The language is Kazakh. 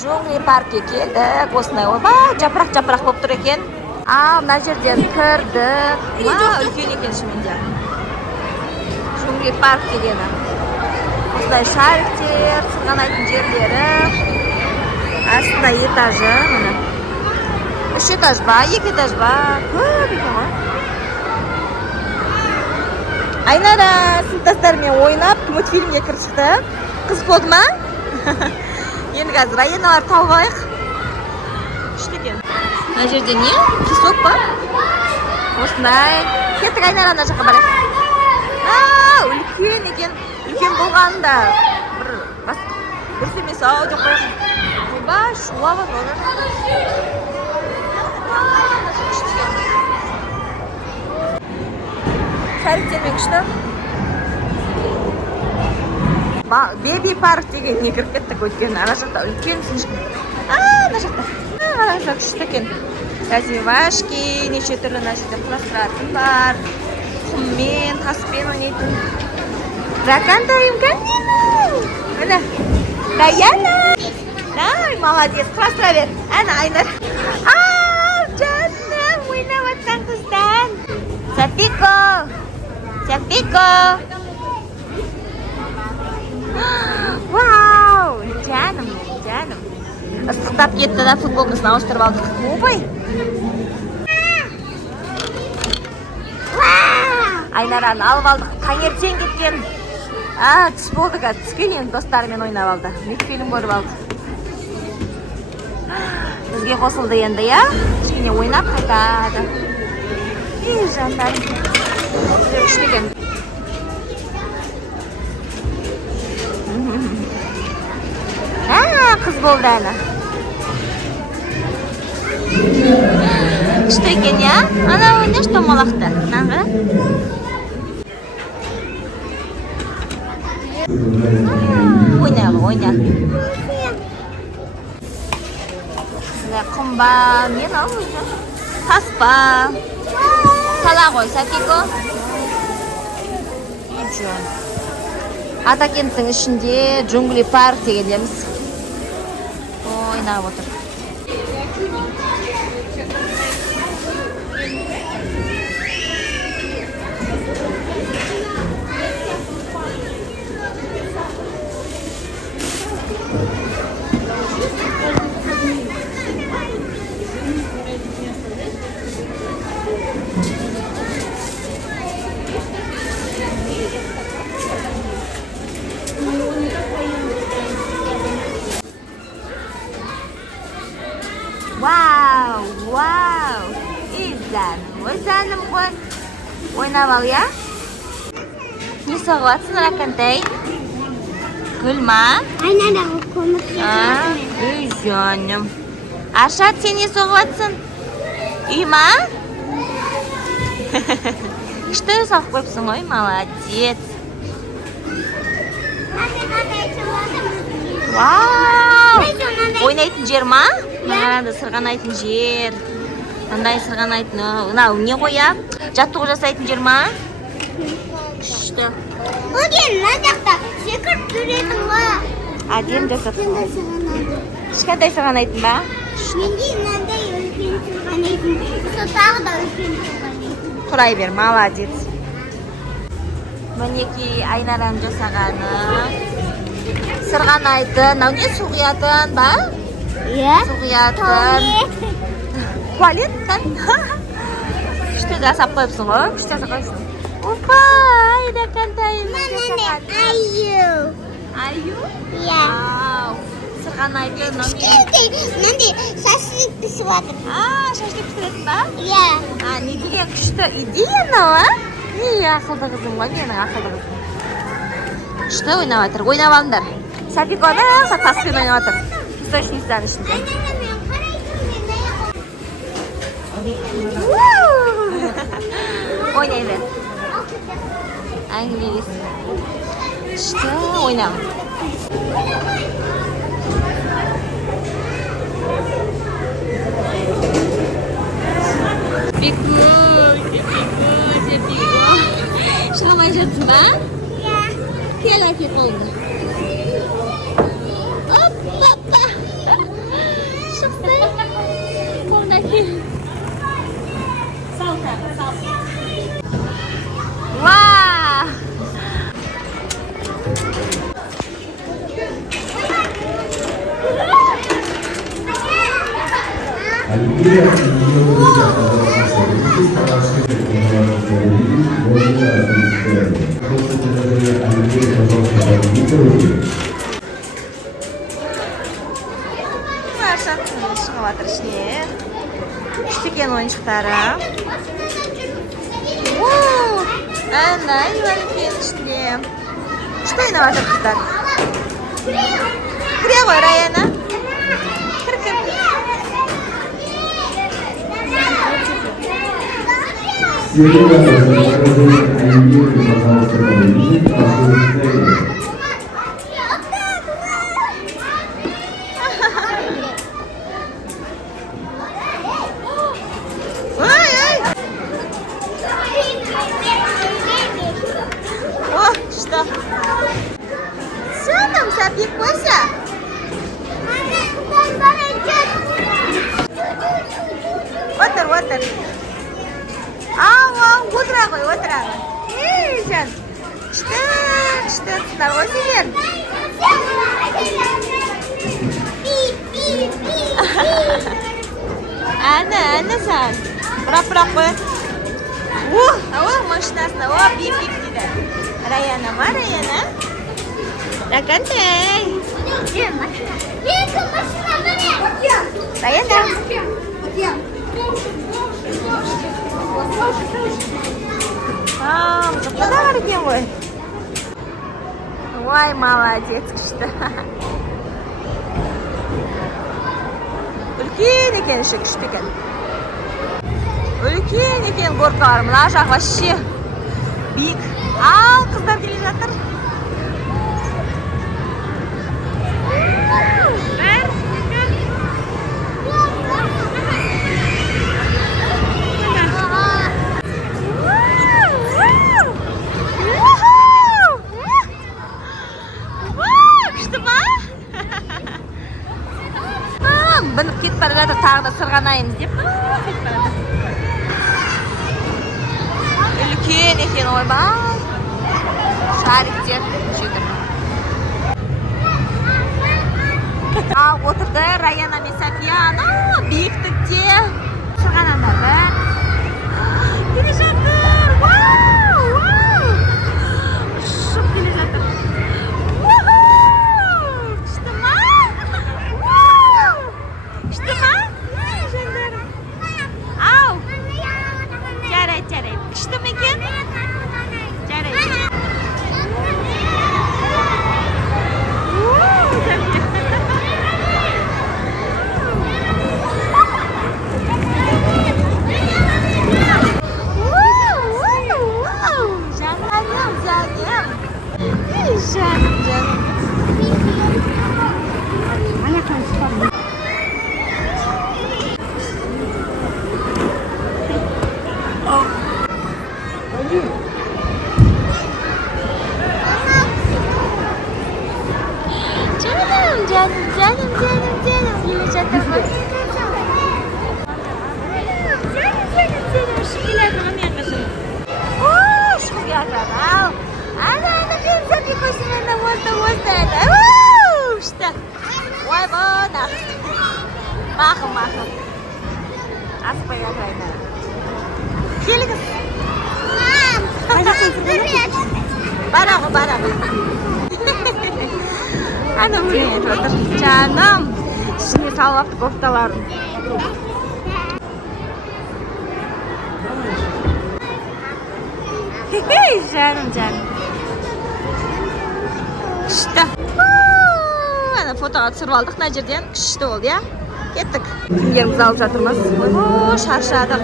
Jungli parkga keldik. Osmonda oyba japroq bo'lib tur ekan. Mына жерден kirdik. Ulkan ekan shunday. Jungli park degani. Осындай шариктер, сырғанайтын жерлері. Астында этажы, міне. 3 этаж ба, 2 этаж ба? Көп екен ғой. Айнара сыныптастарымен ойнап, мультфильмге кіріп шықты. Қызық болды ма? Енді қазір Айналарды тауып алайық. Күшті екен. Мына жерде не? Песок па? Осындай. Кеттік Айнара ана жаққа барайық. Үлкен екен. Үлкен болғанда бір дұрыс емес ау деп қоямын. Ойба, шулап отыр. Шариктермен күшті. Беби парк деген не кіріп кеттік өткен. Ана жақта үлкен сыншық. Ана жақта. Қараңыздар күшті екен. Развивашки, неше түрлі нәрседе құрастыратын бар. Құммен, таспен ойнайтын. Закантаем конину. Міне. Даяна. Ай, молодец. Құрастыра бер. Әні Айнар. Жаным, ойнап атқан қыздан. Сапико. Сапико. Вау. Жаным, жаным. Ыстықтап кетті да футболкасын ауыстырып алдық. Опай. Айнараны алып алдық. Таңертең кеткен. Түс болды қазір. Түске дейін достарымен ойнап алды. Мультфильм көріп алды. Бізге қосылды енді, я? Кішкене ойнап қайтады. Жандарым. Күшті екен. Қыз болды әні. Күшті екен, я? Ана ойнаш томалақты. Наңғы? Ойна. Құмба, мен ал өзі. Таспа. Сала ғой, Сапико. Атакенттің ішінде Джунгли парк дегендеміз. Ойнап отыр. Вау! Издан. Өзәнім ғой. Ойнап ал, я? Не соғып атсың, Ракантай? Гүл ма? Айнадағы көмір. Үй жаным. Аршат, сен не соғып атсың? Үй ма? Күшті соғып қойыпсың ғой, молодец. Вау! Ойнайтын жер ма? Мынада сырғанайтын жер. Мындай сырғанайтын. Мынау не қоя? Жаттығу жасайтын жер ма? Күшті. Оген, мына жақта секіріп жүретін ғой. Әдем жасатсын. Кішкентай сырғанайтын ба? Менде мынандай үлкен сырғанайтын. Осы тағы да үлкен сырғанайтын. Құрай бер, молодец. Мінекей Айнарам жасағаны. Сырғанайтын. Мынау не су құятын ба? Иә. Су құятын. Туалет kan? Күшті жасап қойыпсың ғой. Күшті жасап қойыпсың. Опа, Айнакантайым. Аю. Аю? Иә. Сырғанайтын. Кішкентай, мынандай шашлик пісіп жатыр. Шашлик пісіретін ба? Иә. Не деген күшті идея мынау, ақылды қызым ғой, менің ақылды қызым. Күшті ойнап жатыр. Ойнап алыңдар. Сапикода таспен ойнап жатыр. Песочницаның ішінде. Ойнай бер. Әңгімелесін. Күшті ойнап. Сапико. Шығамай жатсың ба? Иә. Кел әке қолыңды. Оппа. шықсай. Қолдаки. Вау! Оливия изменила друзья, пожалуйста, старшие можно осуществлять. После предложения Оливии, пожалуйста, поднимите руки. Шығып жатыр ішіне. Күшті екен ойыншықтары. Әнә, Иванкин ішінде. Күшті ойнап жатыр қыздар. Кіре ғой, Раяна. Кір. Все ребята, за предложение Оливии, пожалуйста, поднимите руки. Что? Что там за пикося? Отыр. Ау, отыра ғой. Жан. Күшті, тұстар ғой сендер. Әні сән. Бұрап қой. Машинасына, бип дейді. Раяна ма, Раяна? Ракантей. Раяна. Бұқта да бар екен ғой. Ой, молодец, күшті. Үлкен екен іші, күшті екен. Үлкен екен горкалар, мына жақ вообще биік. Ал, қыздар келе жатыр. Күшті ба? Мініп кетіп бара жатыр, тағы да сырғанаймыз деп. Үлкен екен, ойбай. Шариктер жетір. Отырды Раяна мен София. Биіктікте сырғанандарды. Келе жатыр. Ұшып келе жатыр. Күшті ма? Күшті ма? Жандарым. Ау. Жарайды. Күшті ме екен? Жарайды. Canım gelе жатыр ғой. Canım шығып келе жатыр мен қызым. Шығып келе жатыр. Ал. Ана мен сәби көсімені өзді. Күшті. Ой, бана. Мақым. Аспай жатыр. Келіңіз. Бара. Ана өлең жатыр. Жаным. Ішіне салып апты кофталарын. Жаным. Күшті. Ана фотоға түсіріп алдық мына жерден. Күшті болды, я? Кеттік. Кімдерімізді алып жатырмыз. Шаршадық.